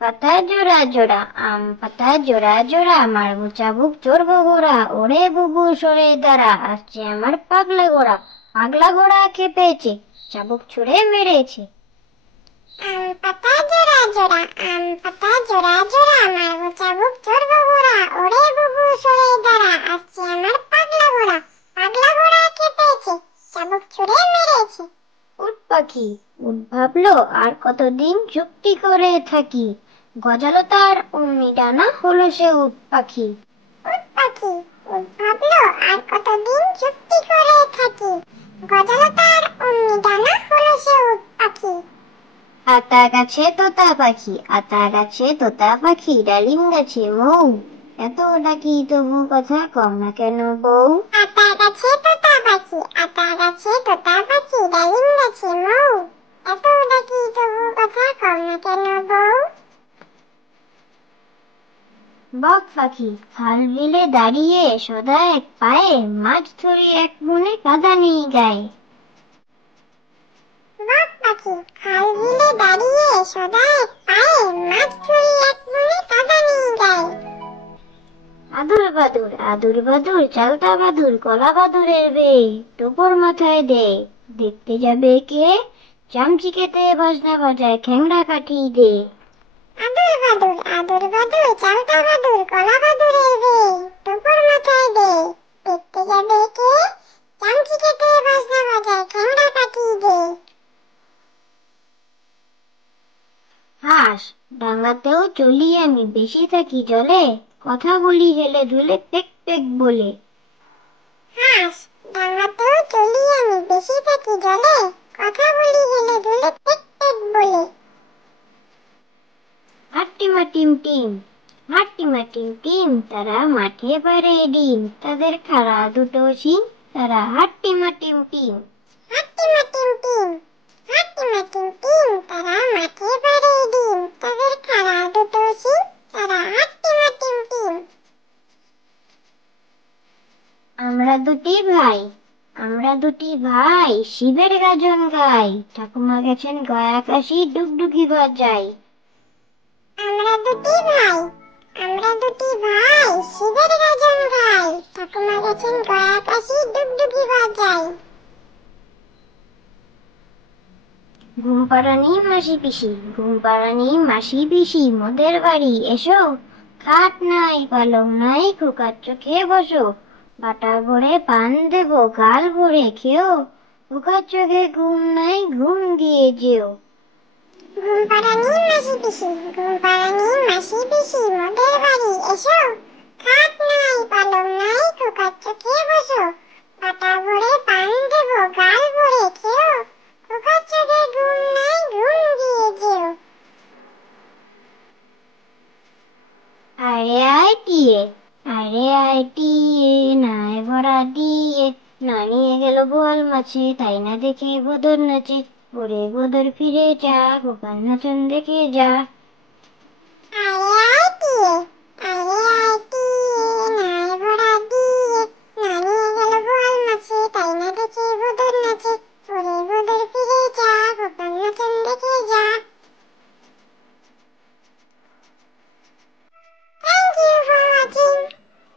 পাতা জোড়া জোড়া, আম পাতা জোড়া জোড়া, মারবো চাবুক চড়বো ঘোড়া, ওরে বুবু সরে দাঁড়া, আসছে আমার পাগলা ঘোড়া। পাগলা ঘোড়া খেপেছে, চাবুক ছুঁড়ে মেরেছে। আম পাতা জোড়া জোড়া, আম পাতা জোড়া জোড়া, মারবো চাবুক চড়বো ঘোড়া, ওরে বুবু সরে দাঁড়া, আসছে আমার পাগলা ঘোড়া। পাগলা ঘোড়া খেপেছে, চাবুক ছুঁড়ে মেরেছে। উট পাখি উট ভাবলো আর কতদিন চুপটি করে থাকি, গজালো তার অমনি ডানা, হলো সে উট পাখি। উট পাখি উট ভাবলো আর কতদিন চুপটি করে থাকি, গজালো তার অমনি ডানা, হলো সে উট পাখি। আতা গাছে তোতা পাখি, আতা গাছে তোতা পাখি, ডালিম গাছে মৌ, এত ডাকি তবু কথা কম না কেন বউ। আতা গাছে তোতা পাখি, আতা গাছে তোতা পাখি, ডালিম গাছে মৌ, এত ডাকি তবু কথা কম না কেন বউ। বক পাখি খাল বিলে দাঁড়িয়ে সদা এক পায়ে, মাছ ধরে এক মনে কাদা নেই গায়ে। বক পাখি খাল বিলে দাঁড়িয়ে সদা এক পায়ে, মাছ ধরি এক মনে কাদা নেই গায়ে। আদুর বাদুর আদুর বাদুর, চালতা বাদুর কলা বাদুরের বে, টোপর মাথায় দে, দেখতে যাবে কে, চামচি কেটে বাজনা বাজায় খ্যাংড়া কাঠি দে। আদুর বাদুর আদুর বাদুর, চালতা বাদুর কলা বাদুরের বে, টোপর মাথায় দে, দেখতে যাবে কে, চামচি কেটে বাজনা বাজায় খ্যাংড়া কাঠি দে। হাঁস ডাঙাতেও চলি আমি, বেশি থাকি জলে, কথা বলি হেলে দুলে পেক পেক বলে। হাঁস ডাঙাতেও চলি আমি, বেশি থাকি জলে, কথা বলি হেলে দুলে পেক পেক বলে। হাট্টিমা টিম টিম, হাট্টিমা টিম টিম, তারা মাঠে পারে ডিম, তাদের খাড়া দুটো শিং, তারা হাট্টিমা টিম টিম। হাট্টিমা টিম টিম, হাট্টিমা টিম টিম, তারা মাঠে পারে ডিম, তাদের খাড়া দুটো শিং, তারা হাট্টিমা টিম টিম। আমরা দুটি ভাই, আমরা দুটি ভাই, শিবের গাজন গাই, ঠাকুমা গেছেন গয়া কাশি, ডুগডুগি বাজাই। আমরা দুটি ভাই, আমরা দুটি ভাই, শিবের গাজন গাই, ঠাকুমা গেছেন গয়া কাশি, ডুগডুগি বাজাই। ঘুম পাড়ানি মাসি পিসি, ঘুম পাড়ানি মাসি পিসি, মোদের বাড়ি এসো, খাট নাই পালং নাই, খোকার চোখে বসো, বাটা ভরে পান দেবো, গাল ভরে খেও, খোকার চোখে ঘুম নাই, ঘুম দিয়ে যেও। ঘুম পাড়ানি মাসি পিসি, ঘুম পাড়ানি মাসি পিসি, মোদের বাড়ি এসো, খাট নাই পালং নাই, খোকার চোখে বসো, বাটা ভরে পান দেবো, গাল ভরে খেও, খোকার চোখে ঘুম নাই, ঘুম দিয়ে যেও। আরে আয় টিয়ে, আরে আয় টিয়ে, নাই ভরা দিয়ে, না নিয়ে গেল বোয়াল মাছে, তাই না দেখে গোদর নাচে, ওরে গোদর ফিরে যা, খোকার নাচন দেখে যা। আরে আয় টিয়ে, আরে আয়